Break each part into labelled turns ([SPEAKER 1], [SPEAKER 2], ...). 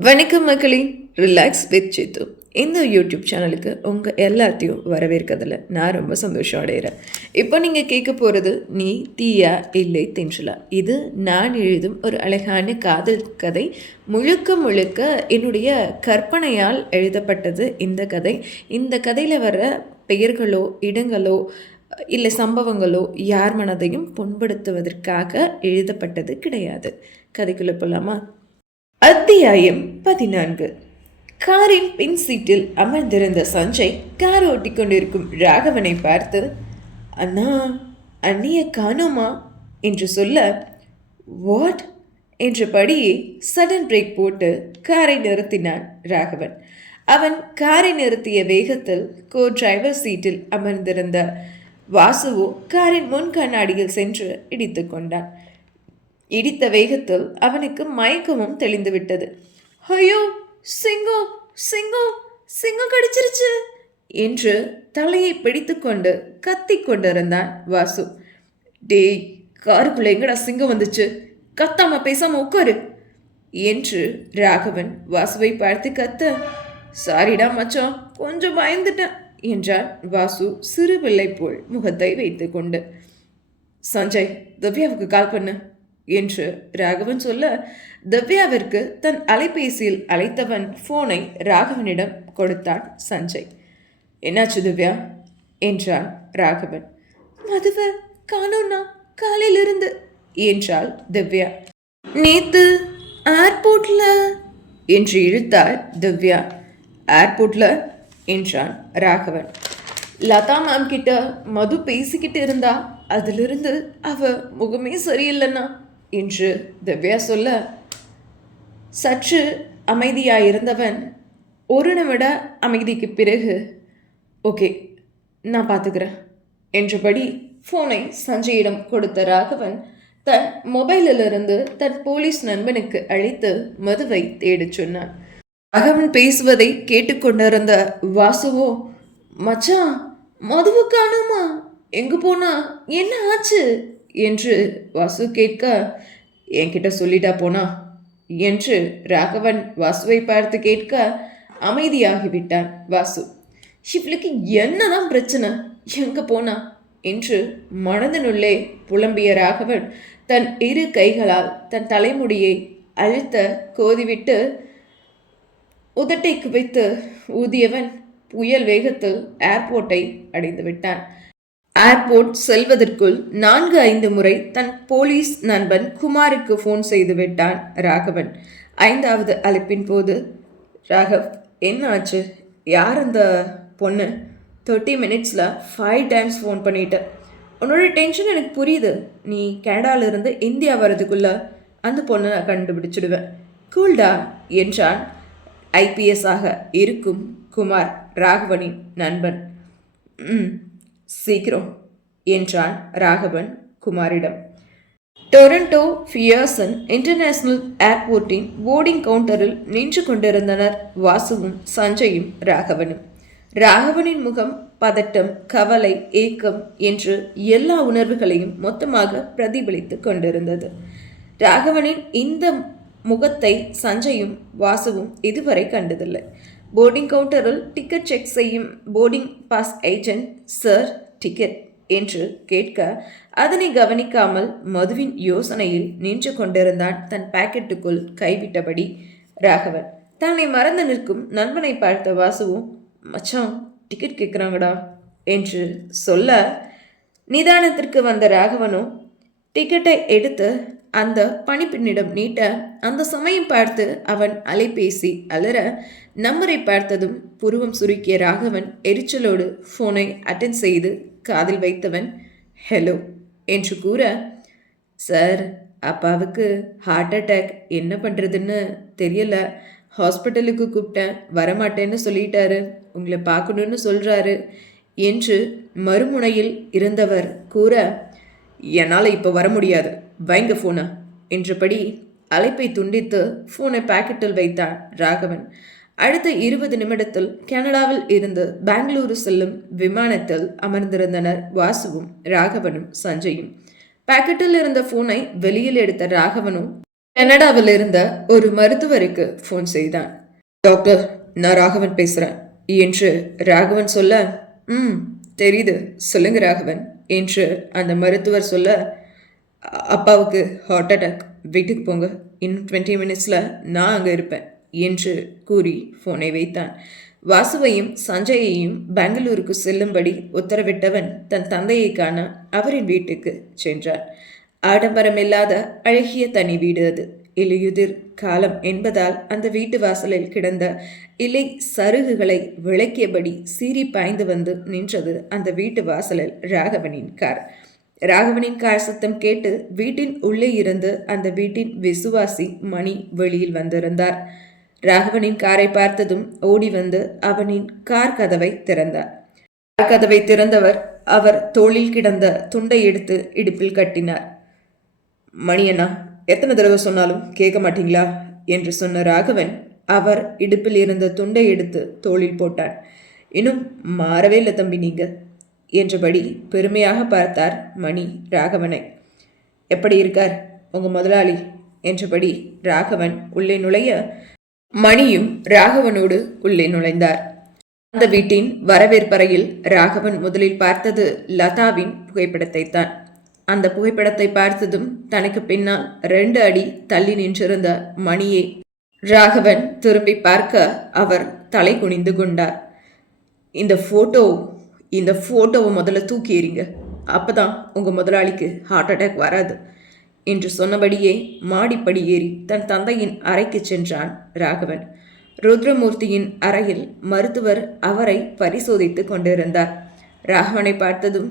[SPEAKER 1] வணக்கம் மக்களே relax with சித்து இந்த யூடியூப் சேனலுக்கு உங்கள் எல்லாத்தையும் வரவேற்கிறதுல நான் ரொம்ப சந்தோஷம் அடைகிறேன் இப்போ நீங்கள் கேட்க போகிறது நீ தீயா இல்லை தென்றலா? இது நான் எழுதும் ஒரு அழகான காதல் கதை. முழுக்க முழுக்க என்னுடைய கற்பனையால் எழுதப்பட்டது இந்த கதை. இந்த கதையில் வர பெயர்களோ இடங்களோ இல்லை சம்பவங்களோ யார் மனதையும் புண்படுத்துவதற்காக எழுதப்பட்டது கிடையாது. கதைக்குள்ளே போகலாமா அத்தியாயம் பதினான்கு. காரின் பின் சீட்டில் அமர்ந்திருந்த சஞ்சய் கார் ஓட்டி கொண்டிருக்கும் ராகவனை பார்த்து அண்ணா அண்ணிய காணோமா? என்று சொல்ல வாட்? என்றபடியே சடன் பிரேக் போட்டு காரை நிறுத்தினான் ராகவன். அவன் காரை நிறுத்திய வேகத்தில் கோ டிரைவர் சீட்டில் அமர்ந்திருந்த வாசுவோ காரின் முன் கண்ணாடியில் சென்று இடித்து கொண்டான். இடித்த வேகத்தில் அவனுக்கு மயக்கமும் தெளிந்துவிட்டது. ஐயோ சிங்கம் சிங்கம் சிங்கம் கடிச்சிருச்சு! என்று தலையை பிடித்துக்கொண்டு கத்தி கொண்டிருந்தான் வாசு. டேய் காருக்குள்ள எங்கடா சிங்கம் வந்துச்சு? கத்தாம பேசாம உட்காரு! என்று ராகவன் வாசுவை பார்த்து கத்த சாரிடா மச்சான் கொஞ்சம் பயந்துட்டேன் என்றான் வாசு சிறு பிள்ளை போல் முகத்தை வைத்துக்கொண்டு. சஞ்சய் திவ்யாவுக்கு கால் பண்ணு. என்று ராகவன் சொல்ல திவ்யாவிற்கு தன் அலைபேசியில் அழைத்தவன் ஃபோனை ராகவனிடம் கொடுத்தான் சஞ்சய். என்னாச்சு திவ்யா? என்றான் ராகவன். மதுவ காணோண்ணா காலையிலிருந்து என்றாள் திவ்யா. நேத்து ஏர்போர்ட்ல என்று இழுத்தாள் திவ்யா. ஏர்போர்ட்ல என்றான் ராகவன். லதா மேம் கிட்ட மது பேசிக்கிட்டு இருந்தா அதிலிருந்து அவ முகமே சரியில்லைண்ணா என்று திவ்யா சொல்ல சற்று அமைதியாயிருந்தவன் ஒரு நிமிட அமைதிக்கு பிறகு ஓகே நான் பார்த்துக்கிறேன் என்றபடி ஃபோனை சஞ்சயிடம் கொடுத்த ராகவன் தன் மொபைலிலிருந்து தன் போலீஸ் நண்பனுக்கு அழைத்து மதுவை தேடச் சொன்னான். ராகவன் பேசுவதை கேட்டுக்கொண்டிருந்த வாசுவோ மச்சான் மதுவு காணுமா? எங்கே போனா? என்ன ஆச்சு? என்று வாசு கேட்க என்கிட்ட சொல்லிட்டா போனா? என்று ராகவன் வாசுவை பார்த்து கேட்க அமைதியாகிவிட்டான் வாசு. இவளுக்கு என்னதான் பிரச்சனை? எங்க போனா? என்று மனதனுள்ளே புலம்பிய ராகவன் தன் இரு கைகளால் தன் தலைமுடியை அழுத்த கோதிவிட்டு உதட்டை குவைத்து ஊதியவன் புயல் வேகத்தில் ஏர்போர்ட்டை அடைந்து விட்டான் ஏர்போர்ட் செல்வதற்குள் நான்கு ஐந்து முறை தன் போலீஸ் நண்பன் குமாருக்கு ஃபோன் செய்து விட்டான் ராகவன். ஐந்தாவது அழைப்பின் போது ராகவ் என்ன ஆச்சு? யார் அந்த பொண்ணு? தேர்ட்டி மினிட்ஸில் ஃபைவ் டைம்ஸ் ஃபோன் பண்ணிட்டேன். உன்னோட டென்ஷன் எனக்கு புரியுது. நீ கனடாவிலிருந்து இந்தியா வர்றதுக்குள்ளே அந்த பொண்ணை நான் கண்டுபிடிச்சிடுவேன். கூல்டா என்றான் ஐபிஎஸ்ஸாக இருக்கும் குமார் ராகவனின் நண்பன். ம் சீக்கிரம் என்றான் ராகவன் குமாரிடம். டொரண்டோ ஃபியர்சன் இன்டர்நேஷனல் ஏர்போர்ட்டின் போர்டிங் கவுண்டரில் நின்று கொண்டிருந்தனர் வாசுவும் சஞ்சயும் ராகவனும். ராகவனின் முகம் பதட்டம் கவலை ஏக்கம் என்று எல்லா உணர்வுகளையும் மொத்தமாக பிரதிபலித்து கொண்டிருந்தது. ராகவனின் இந்த முகத்தை சஞ்சயும் வாசுவும் இதுவரை கண்டதில்லை. போர்டிங் கவுண்டரில் டிக்கெட் செக் செய்யும் boarding pass agent sir ticket என்று கேட்க அதனை கவனிக்காமல் மதுவின் யோசனையில் நின்று கொண்டிருந்தான் தன் பாக்கெட்டுக்குள் கைவிட்டபடி ராகவன். தன்னை மறந்து நிற்கும் நண்பனை பார்த்த வாசுவும் மச்சான் டிக்கெட் கேட்குறாங்கடா என்று சொல்ல நிதானத்திற்கு வந்த ராகவனும் டிக்கெட்டை எடுத்து அந்த பணிப்பெண்ணிடம் நீட்ட அந்த சமயம் பார்த்து அவன் அலைபேசி அலற நம்பரை பார்த்ததும் புருவம் சுருக்கிய ராகவன் எரிச்சலோடு ஃபோனை அட்டன் செய்து காதில் வைத்தவன் ஹலோ என்று கூற சார் அப்பாவுக்கு ஹார்ட் அட்டாக் என்ன பண்ணுறதுன்னு தெரியல. ஹாஸ்பிட்டலுக்கு கூப்பிட்டேன் வரமாட்டேன்னு சொல்லிட்டாரு. உங்களை பார்க்கணுன்னு சொல்கிறாரு என்று மறுமுனையில் இருந்தவர் கூற என்னால் இப்போ வர முடியாது. வைங்க ஃபோனை என்றபடி அழைப்பை துண்டித்து ஃபோனை பாக்கெட்டில் வைத்தான் ராகவன். அடுத்த இருபது நிமிடத்தில் கனடாவில் இருந்து பெங்களூரு செல்லும் விமானத்தில் அமர்ந்திருந்தனர் வாசுவும் ராகவனும் சஞ்சயும். பாக்கெட்டில் இருந்த ஃபோனை வெளியில் எடுத்த ராகவனும் கனடாவில் இருந்த ஒரு மருத்துவருக்கு ஃபோன் செய்தான். டாக்டர் நான் ராகவன் பேசுகிறேன் என்று ராகவன் சொல்ல ம் தெரியுது சொல்லுங்க ராகவன் என்று அந்த மருத்துவர் சொல்ல அப்பாவுக்கு ஹார்ட் அட்டாக் வீட்டுக்கு போங்க. இன்னும் டுவெண்ட்டி மினிட்ஸில் நான் அங்கே இருப்பேன் என்று கூறி ஃபோனை வைத்தான். வாசுவையும் சஞ்சயையும் பெங்களூருக்கு செல்லும்படி உத்தரவிட்டவன் தன் தந்தையை காண அவரின் வீட்டுக்கு சென்றான். ஆடம்பரமில்லாத அழகிய தனி வீடு அது. இலையுதிர் காலம் என்பதால் அந்த வீட்டு வாசலில் கிடந்த இலை சருகுகளை விளக்கியபடி சீறி பாய்ந்து வந்து நின்றது அந்த வீட்டு வாசலில் ராகவனின் கார். ராகவனின் கார் சத்தம் கேட்டு வீட்டின் உள்ளே இருந்து அந்த வீட்டின் விசுவாசி மணி வெளியில் வந்திருந்தார். ராகவனின் காரை பார்த்ததும் ஓடி வந்து அவனின் கார் கதவை திறந்தார். கார் கதவை திறந்தவர் அவர் தோளில் கிடந்த துண்டை எடுத்து இடுப்பில் கட்டினார். மணியண்ணா எத்தனை தடவை சொன்னாலும் கேட்க மாட்டீங்களா? என்று சொன்ன ராகவன் அவர் இடுப்பில் இருந்த துண்டை எடுத்து தோளில் போட்டான் இன்னும் மாறவே இல்லை தம்பி நீங்க. என்றபடி பெருமையாக பார்த்தார் மணி ராகவனை. எப்படி இருக்கார் உங்கள் முதலாளி? என்றபடி ராகவன் உள்ளே நுழைய மணியும் ராகவனோடு உள்ளே நுழைந்தார். அந்த வீட்டின் வரவேற்பறையில் ராகவன் முதலில் பார்த்தது லதாவின் புகைப்படத்தை தான் அந்த புகைப்படத்தை பார்த்ததும் தனக்கு பின்னால் ரெண்டு அடி தள்ளி நின்றிருந்த மணியை ராகவன் திரும்பி பார்க்க அவர் தலை குனிந்து கொண்டார். இந்த ஃபோட்டோ இந்த ஃபோட்டோவை முதல்ல தூக்கி எறிங்க. அப்பதான் உங்கள் முதலாளிக்கு ஹார்ட் அட்டாக் வராது. என்று சொன்னபடியே மாடிப்படி ஏறி தன் தந்தையின் அறைக்கு சென்றான் ராகவன். ருத்ரமூர்த்தியின் அறையில் மருத்துவர் அவரை பரிசோதித்து கொண்டிருந்தார். ராகவனை பார்த்ததும்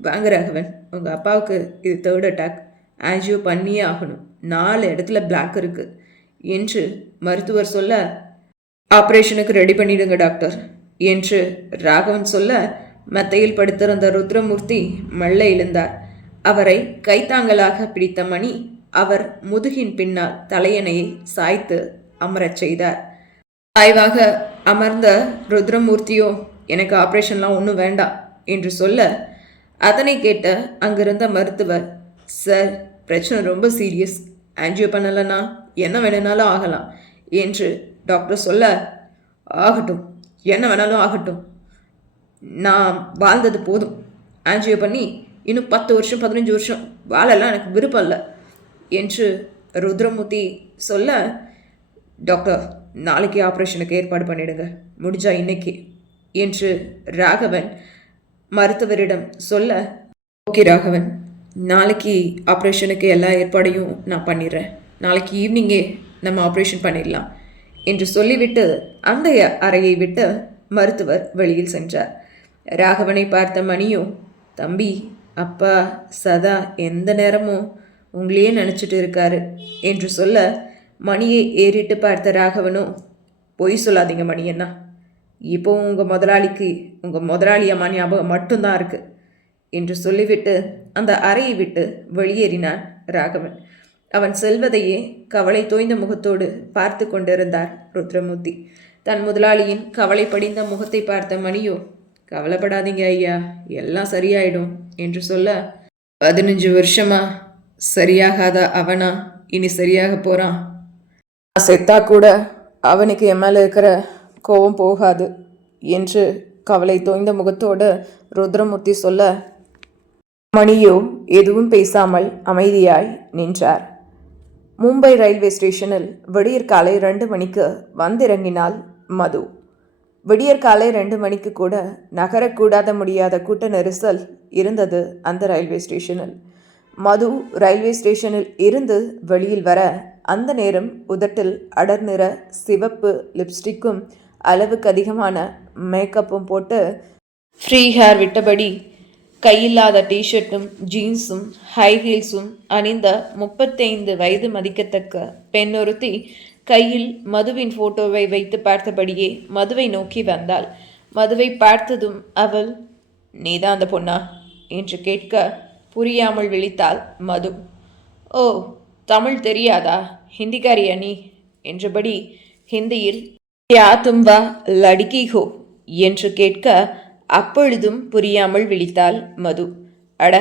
[SPEAKER 1] வாங்க ராகவன் உங்கள் அப்பாவுக்கு இது தேர்ட் அட்டாக் ஆன்ஜியோ பண்ணியே ஆகணும். நாலு இடத்துல பிளாக் இருக்குது என்று மருத்துவர் சொல்ல ஆப்ரேஷனுக்கு ரெடி பண்ணிடுங்க டாக்டர் என்று ராகவன் சொல்ல மத்தையில் படுத்திருந்த ருத்ரமூர்த்தி மெல்ல எழுந்தார். அவரை கைத்தாங்கலாக பிடித்த மணி அவர் முதுகின் பின்னால் தலையணையை சாய்த்து அமரச் செய்தார். சாய்வாக அமர்ந்த ருத்ரமூர்த்தியோ எனக்கு ஆப்ரேஷன்லாம் ஒன்றும் வேண்டாம் என்று சொல்ல அதனை கேட்ட அங்கிருந்த மருத்துவர் சார் பிரச்சனை ரொம்ப சீரியஸ். ஆன்ஜியோ பண்ணலைன்னா என்ன வேணும்னாலும் ஆகலாம் என்று டாக்டர் சொல்ல ஆகட்டும் என்ன வேணாலும் ஆகட்டும். நான் வாழ்ந்தது போதும். ஆன்ஜியோ பண்ணி இன்னும் பத்து வருஷம் பதினஞ்சு வருஷம் வாழலாம் எனக்கு விருப்பம் இல்லை என்று ருத்ரமூர்த்தி சொல்ல டாக்டர் நாளைக்கு ஆப்ரேஷனுக்கு ஏற்பாடு பண்ணிடுங்க. முடிஞ்சா இன்னைக்கு என்று ராகவன் மருத்துவரிடம் சொல்ல ஓகே ராகவன் நாளைக்கு ஆப்ரேஷனுக்கு எல்லா ஏற்பாடையும் நான் பண்ணிடுறேன். நாளைக்கு ஈவினிங்கே நம்ம ஆப்ரேஷன் பண்ணிடலாம் என்று சொல்லிவிட்டு அந்த அறையை விட்டு மருத்துவர் வெளியில் சென்றார். ராகவனை பார்த்த மணியோ தம்பி அப்பா சதா எந்த நேரமும் உங்களையே நினச்சிட்டு இருக்காரு என்று சொல்ல மணியை ஏறிட்டு பார்த்த ராகவனும் பொய் சொல்லாதீங்க மணியண்ணா. இப்போ உங்கள் முதலாளிக்கு உங்கள் முதலாளி அம்மா ஞாபகம் மட்டும்தான் இருக்கு என்று சொல்லிவிட்டு அந்த அறையை விட்டு வெளியேறினான் ராகவன். அவன் செல்வதையே கவலை தோய்ந்த முகத்தோடு பார்த்து கொண்டிருந்தார் ருத்ரமூர்த்தி. தன் முதலாளியின் கவலை படிந்த முகத்தை பார்த்த மணியோ கவலைப்படாதீங்க ஐயா. எல்லாம் சரியாயிடும் என்று சொல்ல பதினஞ்சு வருஷமா சரியாகாத அவனா? இனி சரியாக போறான். நான் செத்தா கூட அவனுக்கு என் மேலே இருக்கிற கோபம் போகாது என்று கவலை தோய்ந்த முகத்தோடு ருத்ரமூர்த்தி சொல்ல மணியோ எதுவும் பேசாமல் அமைதியாய் நின்றார். மும்பை ரயில்வே ஸ்டேஷனில் விடியற்காலை ரெண்டு மணிக்கு வந்திறங்கினாள் மது. விடியற்காலை ரெண்டு மணிக்கு கூட நகரக்கூடாத முடியாத கூட்ட நெரிசல் இருந்தது அந்த ரயில்வே ஸ்டேஷனில். மது ரயில்வே ஸ்டேஷனில் இருந்து வெளியில் வர அந்த நேரம் உதட்டில் அடர் நிற சிவப்பு லிப்ஸ்டிக்கும் அளவுக்கு அதிகமான மேக்கப்பும் போட்டு ஃப்ரீ ஹேர் விட்டபடி கையில்லாத டிஷர்ட்டும் ஜீன்ஸும் ஹை ஹீல்ஸும் அணிந்த முப்பத்தைந்து வயது மதிக்கத்தக்க பெண்ணொருத்தி கையில் மதுவின் போட்டோவை வைத்து பார்த்தபடியே மதுவை நோக்கி வந்தாள். மதுவை பார்த்ததும் அவள் நீதான் அந்த பொண்ணா? என்று கேட்க புரியாமல் விழித்தாள் மது. ஓ தமிழ் தெரியாதா? ஹிந்திக்காரியா நீ என்றபடி ஹிந்தியில் யா தும்பா லடுக்கி ஹோ என்று கேட்க அப்பொழுதும் புரியாமல் விழித்தாள் மது. அட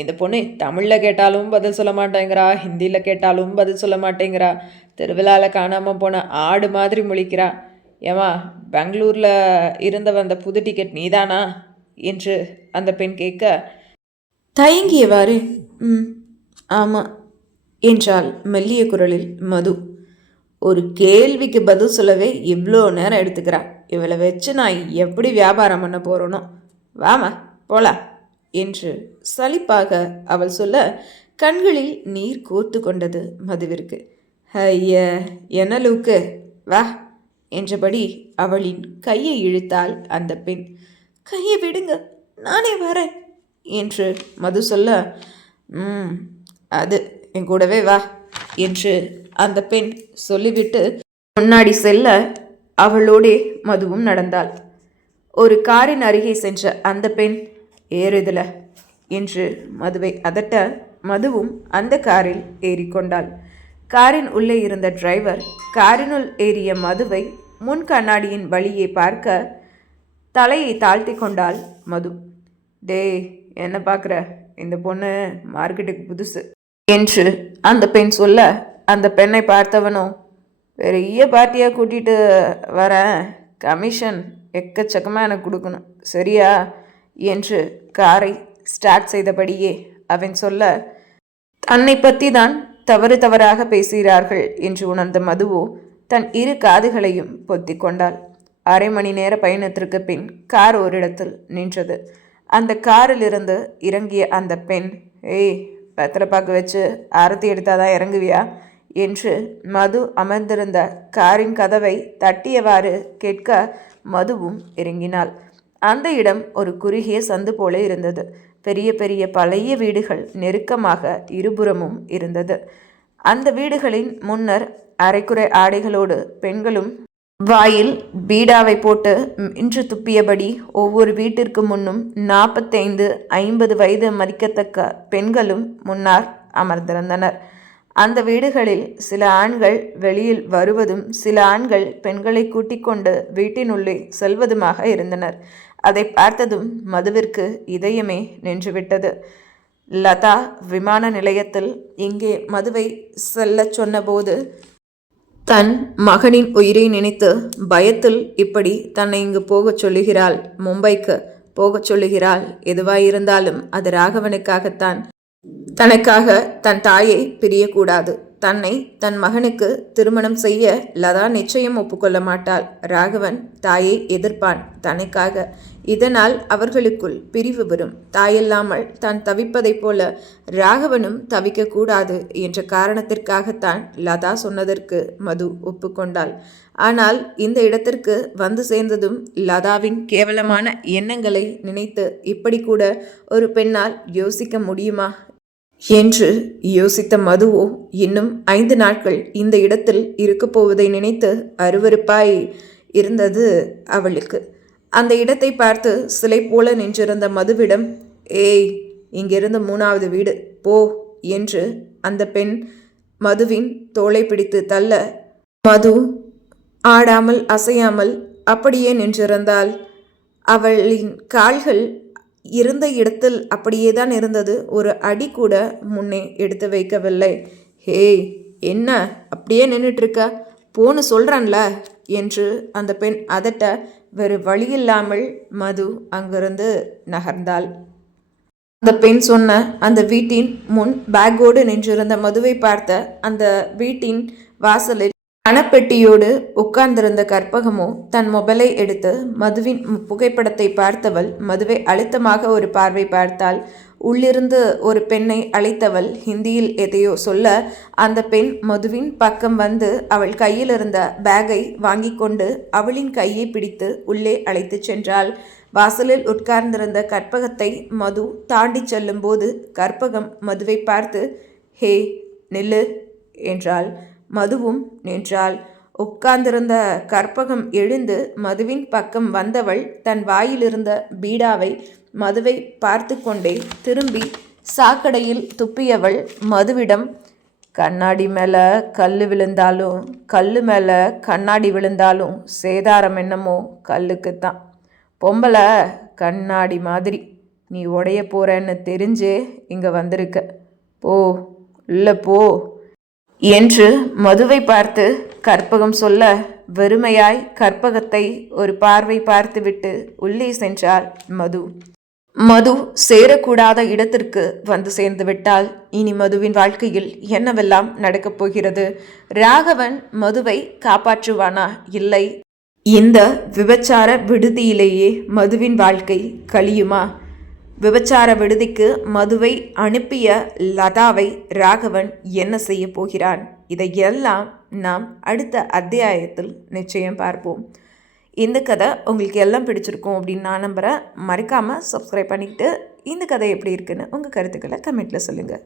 [SPEAKER 1] இந்த பொண்ணு தமிழில் கேட்டாலும் பதில் சொல்ல மாட்டேங்கிறா ஹிந்தியில் கேட்டாலும் பதில் சொல்ல மாட்டேங்கிறா திருவிழாவில் காணாமல் போன ஆடு மாதிரி முழிக்கிறா. ஏமா பெங்களூரில் இருந்த வந்த புது டிக்கெட் நீதானா? என்று அந்த பெண் கேட்க தயங்கியவாறு ம் ஆமாம் என்றாள் மெல்லிய குரலில் மது. ஒரு கேள்விக்கு பதில் சொல்லவே இவ்வளோ நேரம் எடுத்துக்கிறா. இவளை வச்சு நான் எப்படி வியாபாரம் பண்ண போகிறேனோ வாமா போலா என்று சலிப்பாக அவள் சொல்ல கண்களில் நீர் கோர்த்து கொண்டது மதுவிற்கு. ஐய என்ன லூக்கு? வா என்றபடி அவளின் கையை இழுத்தாள் அந்த பெண். கையை விடுங்க நானே வரேன் என்று மது சொல்ல ம் அது என் கூடவே வா என்று அந்த பெண் சொல்லிவிட்டு முன்னாடி செல்ல அவளோடே மதுவும் நடந்தாள். ஒரு காரின் அருகே சென்ற அந்த பெண் ஏறுதல என்று மதுவை அதட்ட மதுவும் அந்த காரில் ஏறிக்கொண்டாள். காரின் உள்ளே இருந்த டிரைவர் காரினுள் ஏறிய மதுவை முன் கண்ணாடியின் வழியை பார்க்க தலையை தாழ்த்தி கொண்டாள் மது. டேய் என்ன பார்க்குற? இந்த பொண்ணு மார்க்கெட்டுக்கு புதுசு என்று அந்த பெண் சொல்ல அந்த பெண்ணை பார்த்தவனோ பெரிய பார்ட்டியாக கூட்டிகிட்டு வரேன். கமிஷன் எக்கச்சக்கமாக எனக்கு கொடுக்கணும். சரியா? என்று காரை ஸ்டார்ட் செய்தபடியே அவன் சொல்ல தன்னை பற்றி தான் தவறு தவறாக பேசுகிறார்கள் என்று உணர்ந்த மதுவோ தன் இரு காதுகளையும் பொத்தி கொண்டாள். அரை மணி நேர பயணத்திற்கு பின் கார் ஓரிடத்தில் நின்றது. அந்த காரிலிருந்து இறங்கிய அந்த பெண் ஏய் பத்திரப்பாக்கு வச்சு ஆரத்தி எடுத்தாதான் இறங்குவியா? என்று மது அமர்ந்திருந்த காரின் கதவை தட்டியவாறு கேட்க மதுவும் இறங்கினாள். அந்த இடம் ஒரு குறுகிய சந்து போல இருந்தது. பெரிய பெரிய பழைய வீடுகள் நெருக்கமாக இருபுறமும் இருந்தது. அந்த வீடுகளின் முன்னர் அரைக்குறை ஆடைகளோடு பெண்களும் வாயில் பீடாவை போட்டு இன்று துப்பியபடி ஒவ்வொரு வீட்டிற்கு முன்னும் நாற்பத்தைந்து ஐம்பது வயது மதிக்கத்தக்க பெண்களும் முன்னார் அமர்ந்திருந்தனர். அந்த வீடுகளில் சில ஆண்கள் வெளியில் வருவதும் சில ஆண்கள் பெண்களை கூட்டிக் கொண்டு வீட்டினுள்ளே செல்வதுமாக இருந்தனர். அதை பார்த்ததும் மதுவிற்கு இதயமே நின்றுவிட்டது. லதா விமான நிலையத்தில் இங்கே மதுவை செல்லச் சொன்னபோது தன் மகனின் உயிரை நினைத்து பயத்தில் இப்படி தன்னை இங்கு போகச் சொல்லுகிறாள் மும்பைக்கு போகச் சொல்லுகிறாள் எதுவாயிருந்தாலும் அது ராகவனுக்காகத்தான் தனக்காக தன் தாயை பிரியக்கூடாது. தன்னை தன் மகனுக்கு திருமணம் செய்ய லதா நிச்சயம் ஒப்புக்கொள்ள மாட்டாள். ராகவன் தாயை எதிர்ப்பான். தனக்காக. இதனால் அவர்களுக்குள் பிரிவு வரும். தாயில்லாமல் தான் தவிப்பதைப் போல ராகவனும் தவிக்கக்கூடாது என்ற காரணத்திற்காகத்தான் லதா சொன்னதற்கு மது ஒப்புக்கொண்டாள். ஆனால் இந்த இடத்திற்கு வந்து சேர்ந்ததும் லதாவின் கேவலமான எண்ணங்களை நினைத்து இப்படி கூட ஒரு பெண்ணால் யோசிக்க முடியுமா என்று யோசித்த மதுவோ இன்னும் ஐந்து நாட்கள் இந்த இடத்தில் இருக்கப் போவதை நினைத்து அருவருப்பாய் இருந்தது அவளுக்கு. அந்த இடத்தை பார்த்து சிலை போல நின்றிருந்த மதுவிடம் ஏய் இங்கிருந்து மூணாவது வீடு போ என்று அந்த பெண் மதுவின் தோளை பிடித்து தள்ள மது ஆடாமல் அசையாமல் அப்படியே நின்றிருந்தாள் அவளின் கால்கள் இருந்த இடத்தில் அப்படியே தான் இருந்தது. ஒரு அடி கூட முன்னே எடுத்து வைக்கவில்லை. ஹேய் என்ன? அப்படியே நின்றுட்டுருக்க போன்னு சொல்கிறான்ல என்று அந்த பெண் அதட்ட வேறு வழியில்லாமல் மது அங்கிருந்து நகர்ந்தாள். அந்த பெண் சொன்ன அந்த வீட்டின் முன் பேக்கோடு நின்றிருந்த மதுவை பார்த்த அந்த வீட்டின் வாசலில் பணப்பெட்டியோடு உட்கார்ந்திருந்த கற்பகமோ தன் மொபைலை எடுத்து மதுவின் புகைப்படத்தை பார்த்தவள் மதுவை அழுத்தமாக ஒரு பார்வை பார்த்தாள் உள்ளிருந்து ஒரு பெண்ணை அழைத்தவள் ஹிந்தியில் எதையோ சொல்ல அந்த பெண் மதுவின் பக்கம் வந்து அவள் கையில் இருந்த பேக்கை வாங்கி கொண்டு அவளின் கையை பிடித்து உள்ளே அழைத்து சென்றாள். வாசலில் உட்கார்ந்திருந்த கற்பகத்தை மது தாண்டி செல்லும்போது கற்பகம் மதுவை பார்த்து ஹே நில்லு என்றாள். மதுவும் நின்றாள். உட்கார்ந்திருந்த கற்பகம் எழுந்து மதுவின் பக்கம் வந்தவள் தன் வாயிலிருந்த பீடாவை மதுவை பார்த்து கொண்டே திரும்பி சாக்கடையில் துப்பியவள் மதுவிடம் கண்ணாடி மேலே கல் விழுந்தாலும் கல் மேலே கண்ணாடி விழுந்தாலும் சேதாரம் என்னமோ கல்லுக்கு தான் பொம்பளை கண்ணாடி மாதிரி. நீ உடைய போறன்னு தெரிஞ்சே இங்கே வந்திருக்க. போ இல்லை போ. என்று மதுவை பார்த்து கற்பகம் சொல்ல வெறுமையாய் கற்பகத்தை ஒரு பார்வை பார்த்துவிட்டு உள்ளே சென்றாள் மது. மது சேரக்கூடாத இடத்திற்கு வந்து சேர்ந்து விட்டால் இனி மதுவின் வாழ்க்கையில் என்னவெல்லாம் நடக்கப் போகிறது? ராகவன் மதுவை காப்பாற்றுவானா? இல்லை. இந்த விபச்சார விடுதியிலேயே மதுவின் வாழ்க்கை கழியுமா? விபச்சார விடுதிக்கு மதுவை அனுப்பிய லதாவை ராகவன் என்ன செய்ய போகிறான்? இதையெல்லாம் நாம் அடுத்த அத்தியாயத்தில் நிச்சயம் பார்ப்போம். இந்த கதை உங்களுக்கு எல்லாம் பிடிச்சிருக்கும் அப்படின்னு நான் நம்புகிறேன் மறக்காமல் சப்ஸ்கிரைப் பண்ணிக்கிட்டு இந்த கதை எப்படி இருக்குன்னு உங்கள் கருத்துக்களை கமெண்ட்டில் சொல்லுங்கள்